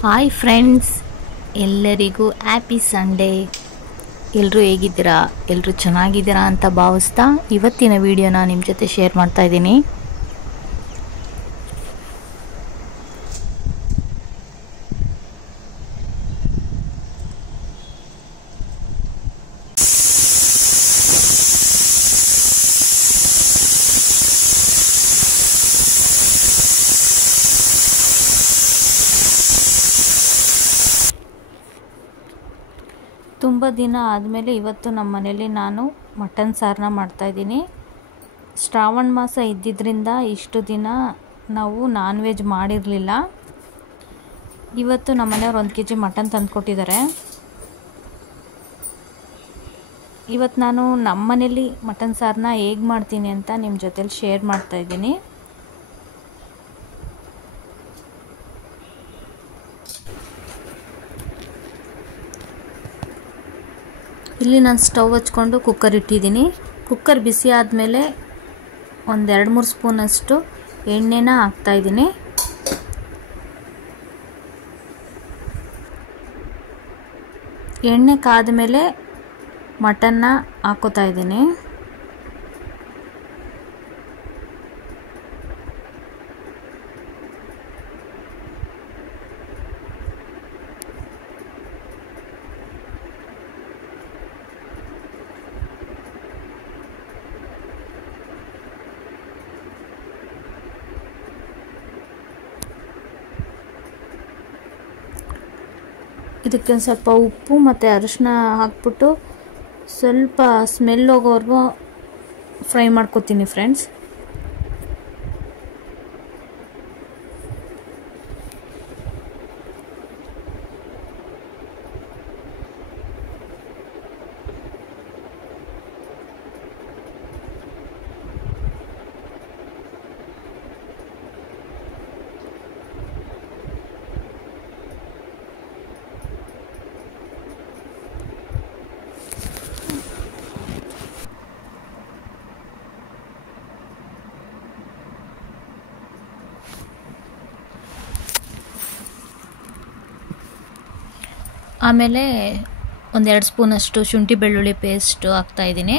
Hi friends, ಎಲ್ಲರಿಗೂ happy Sunday. ಎಲ್ಲರೂ ಹೇಗಿದ್ದೀರಾ? ಎಲ್ಲರೂ ಚೆನ್ನಾಗಿದ್ದೀರಾ ಅಂತ ಭಾವಿಸ್ತಾ ಇವತ್ತಿನ ವಿಡಿಯೋನ ನಿಮ್ಮ ಜೊತೆ ಶೇರ್ ಮಾಡ್ತಾ ಇದ್ದೀನಿ. ತುಂಬ ದಿನ ಆದಮೇಲೆ ಇವತ್ತು ನಮ್ಮ ಮನೇಲಿ ನಾನು ಮಟನ್ ಸಾರನ್ನ ಮಾಡ್ತಾಯಿದ್ದೀನಿ. ಶ್ರಾವಣ ಮಾಸ ಇದ್ದಿದ್ದರಿಂದ ಇಷ್ಟು ದಿನ ನಾವು ನಾನ್ ವೆಜ್ ಮಾಡಿರಲಿಲ್ಲ. ಇವತ್ತು ನಮ್ಮ ಮನೆಯವ್ರು 1 kg ಮಟನ್ ತಂದುಕೊಟ್ಟಿದ್ದಾರೆ. ಇವತ್ತು ನಾನು ನಮ್ಮ ಮನೇಲಿ ಮಟನ್ ಸಾರನ್ನ ಹೇಗೆ ಮಾಡ್ತೀನಿ ಅಂತ ನಿಮ್ಮ ಜೊತೆಲಿ ಶೇರ್ ಮಾಡ್ತಾಯಿದ್ದೀನಿ. ಇಲ್ಲಿ ನಾನು ಸ್ಟವ್ ಹಚ್ಕೊಂಡು ಕುಕ್ಕರ್ ಇಟ್ಟಿದ್ದೀನಿ. ಕುಕ್ಕರ್ ಬಿಸಿ ಆದಮೇಲೆ ಒಂದು 2-3 ಸ್ಪೂನಷ್ಟು ಎಣ್ಣೆನ ಹಾಕ್ತಾಯಿದ್ದೀನಿ. ಎಣ್ಣೆ ಕಾದ್ಮೇಲೆ ಮಟನ್ನ ಹಾಕೋತಾ ಇದ್ದೀನಿ. ಇದಕ್ಕೆ ಸ್ವಲ್ಪ ಉಪ್ಪು ಮತ್ತು ಅರಿಶಿನ ಹಾಕ್ಬಿಟ್ಟು ಸ್ವಲ್ಪ ಸ್ಮೆಲ್ ಹೋಗೋವರೆಗೂ ಫ್ರೈ ಮಾಡ್ಕೊತೀನಿ ಫ್ರೆಂಡ್ಸ್. ಆಮೇಲೆ 1-2 ಸ್ಪೂನಷ್ಟು ಶುಂಠಿ ಬೆಳ್ಳುಳ್ಳಿ ಪೇಸ್ಟು ಹಾಕ್ತಾಯಿದ್ದೀನಿ.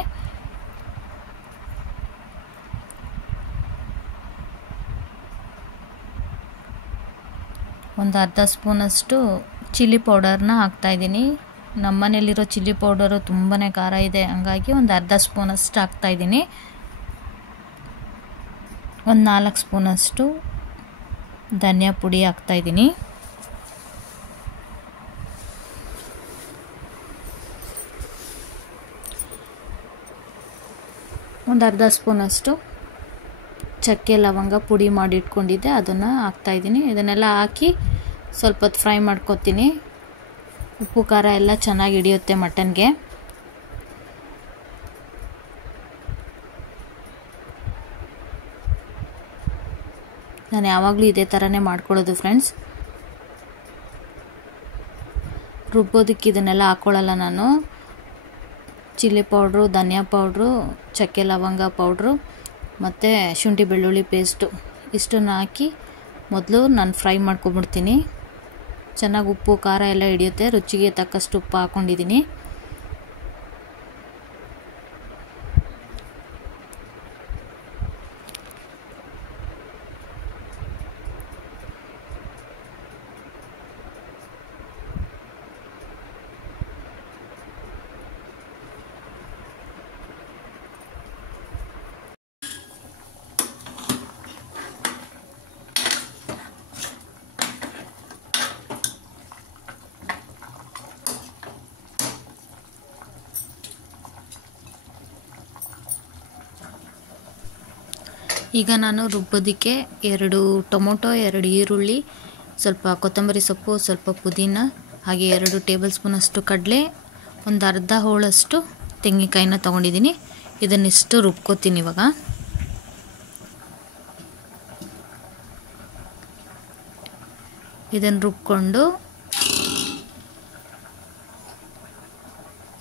ಒಂದು ಅರ್ಧ ಸ್ಪೂನಷ್ಟು ಚಿಲ್ಲಿ ಪೌಡರ್ನ ಹಾಕ್ತಾಯಿದ್ದೀನಿ. ನಮ್ಮ ಮನೇಲಿರೋ ಚಿಲ್ಲಿ ಪೌಡರು ತುಂಬಾ ಖಾರ ಇದೆ, ಹಂಗಾಗಿ ಒಂದು ಅರ್ಧ ಸ್ಪೂನಷ್ಟು ಹಾಕ್ತಾಯಿದ್ದೀನಿ. ಒಂದು 4 ಸ್ಪೂನಷ್ಟು ಧನಿಯಾ ಪುಡಿ ಹಾಕ್ತಾಯಿದ್ದೀನಿ. ಒಂದು ಅರ್ಧ ಸ್ಪೂನಷ್ಟು ಚಕ್ಕೆ ಲವಂಗ ಪುಡಿ ಮಾಡಿ ಇಟ್ಕೊಂಡಿದ್ದೆ, ಅದನ್ನು ಹಾಕ್ತಾಯಿದ್ದೀನಿ. ಇದನ್ನೆಲ್ಲ ಹಾಕಿ ಸ್ವಲ್ಪ ಹೊತ್ತು ಫ್ರೈ ಮಾಡ್ಕೊತೀನಿ. ಉಪ್ಪು ಖಾರ ಎಲ್ಲ ಚೆನ್ನಾಗಿ ಹಿಡಿಯುತ್ತೆ ಮಟನ್ಗೆ. ನಾನು ಯಾವಾಗಲೂ ಇದೇ ಥರನೇ ಮಾಡ್ಕೊಳ್ಳೋದು ಫ್ರೆಂಡ್ಸ್. ರುಬ್ಬೋದಕ್ಕೆ ಇದನ್ನೆಲ್ಲ ಹಾಕ್ಕೊಳ್ಳಲ್ಲ ನಾನು. ಚಿಲ್ಲಿ ಪೌಡ್ರು, ಧನಿಯಾ ಪೌಡ್ರು, ಚಕ್ಕೆ ಲವಂಗ ಪೌಡ್ರು ಮತ್ತು ಶುಂಠಿ ಬೆಳ್ಳುಳ್ಳಿ ಪೇಸ್ಟು ಇಷ್ಟನ್ನು ಹಾಕಿ ಮೊದಲು ನಾನು ಫ್ರೈ ಮಾಡ್ಕೊಂಬಿಡ್ತೀನಿ. ಚೆನ್ನಾಗಿ ಉಪ್ಪು ಖಾರ ಎಲ್ಲ ಹಿಡಿಯುತ್ತೆ. ರುಚಿಗೆ ತಕ್ಕಷ್ಟು ಉಪ್ಪು ಹಾಕ್ಕೊಂಡಿದ್ದೀನಿ. ಈಗ ನಾನು ರುಬ್ಬೋದಕ್ಕೆ 2 ಟೊಮೊಟೊ, 2 ಈರುಳ್ಳಿ, ಸ್ವಲ್ಪ ಕೊತ್ತಂಬರಿ ಸೊಪ್ಪು, ಸ್ವಲ್ಪ ಪುದೀನ, ಹಾಗೆ 2 ಟೇಬಲ್ ಸ್ಪೂನಷ್ಟು ಕಡಲೆ, ಒಂದು ಅರ್ಧ ಹೋಳಷ್ಟು ತೆಂಗಿನಕಾಯಿನ ತೊಗೊಂಡಿದ್ದೀನಿ. ಇದನ್ನಿಷ್ಟು ರುಬ್ಕೋತೀನಿ ಇವಾಗ. ಇದನ್ನು ರುಬ್ಕೊಂಡು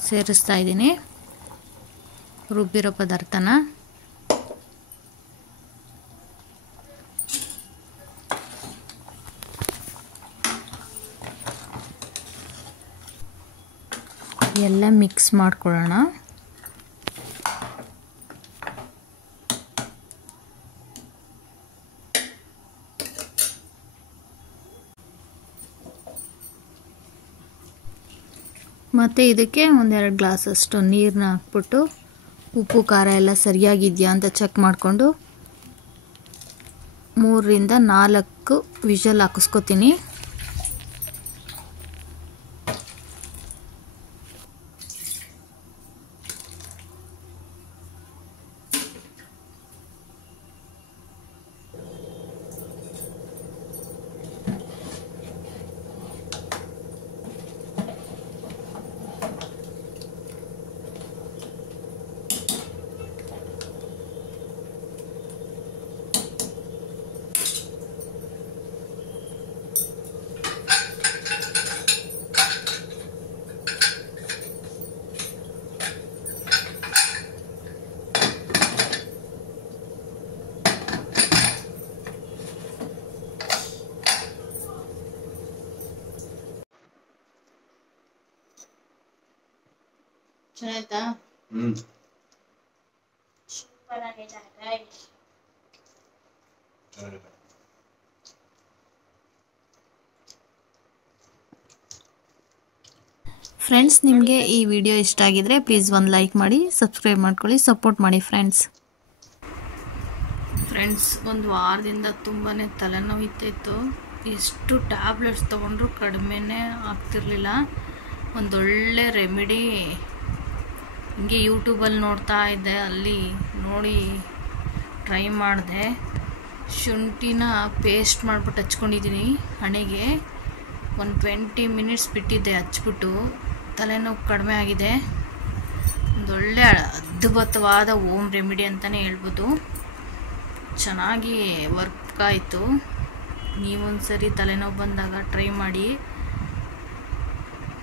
ಸೇರಿಸ್ತಾ ಇದ್ದೀನಿ ರುಬ್ಬಿರೋ ಪದಾರ್ಥನ. ಎಲ್ಲ ಮಿಕ್ಸ್ ಮಾಡ್ಕೊಳ್ಳೋಣ. ಮತ್ತು ಇದಕ್ಕೆ ಒಂದೆರಡು ಗ್ಲಾಸಷ್ಟು ನೀರನ್ನ ಹಾಕ್ಬಿಟ್ಟು ಉಪ್ಪು ಖಾರ ಎಲ್ಲ ಸರಿಯಾಗಿದೆಯಾ ಅಂತ ಚೆಕ್ ಮಾಡಿಕೊಂಡು 3 ರಿಂದ 4 ವಿಷಲ್ ಹಾಕಿಸ್ಕೊತೀನಿ. ಚೆನ್ನಾಯ್ತಾ? ಸೂಪರ್ ಆಗಿದೆ ಗೈಸ್. ಫ್ರೆಂಡ್ಸ್, ನಿಮಗೆ ಈ ವಿಡಿಯೋ ಇಷ್ಟ ಆಗಿದ್ರೆ ಪ್ಲೀಸ್ ಒಂದು ಲೈಕ್ ಮಾಡಿ, ಸಬ್ಸ್ಕ್ರೈಬ್ ಮಾಡ್ಕೊಳ್ಳಿ, ಸಪೋರ್ಟ್ ಮಾಡಿ ಫ್ರೆಂಡ್ಸ್. ಒಂದು ವಾರದಿಂದ ತುಂಬಾ ತಲೆನೋವಿತ್ತು. ಎಷ್ಟು ಟ್ಯಾಬ್ಲೆಟ್ಸ್ ತೊಗೊಂಡ್ರು ಕಡಿಮೆನೇ ಆಗ್ತಿರ್ಲಿಲ್ಲ. ಒಂದೊಳ್ಳೆ ರೆಮಿಡಿ ಹಿಂಗೆ ಯೂಟ್ಯೂಬಲ್ಲಿ ನೋಡ್ತಾ ಇದ್ದೆ, ಅಲ್ಲಿ ನೋಡಿ ಟ್ರೈ ಮಾಡಿದೆ. ಶುಂಠಿನ ಪೇಸ್ಟ್ ಮಾಡಿಬಿಟ್ಟು ಹಚ್ಕೊಂಡಿದ್ದೀನಿ ಹಣೆಗೆ. ಒಂದು 20 ಮಿನಿಟ್ಸ್ ಬಿಟ್ಟಿದ್ದೆ, ಹಚ್ಬಿಟ್ಟು ತಲೆನೋವು ಕಡಿಮೆ ಆಗಿದೆ. ಒಂದೊಳ್ಳೆ ಅದ್ಭುತವಾದ ಹೋಮ್ ರೆಮಿಡಿ ಅಂತಲೇ ಹೇಳ್ಬೋದು. ಚೆನ್ನಾಗಿ ವರ್ಕ್ ಆಯಿತು. ನೀವೊಂದ್ಸರಿ ತಲೆನೋವು ಬಂದಾಗ ಟ್ರೈ ಮಾಡಿ,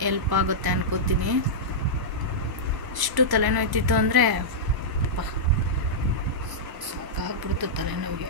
ಹೆಲ್ಪ್ ಆಗುತ್ತೆ ಅನ್ಕೋತೀನಿ. ಇಷ್ಟು ತಲೆನೋಯ್ತಿತ್ತು ಅಂದರೆ ಸಾಕಾಗ್ಬಿಡ್ತು ತಲೆನೋವಿಗೆ.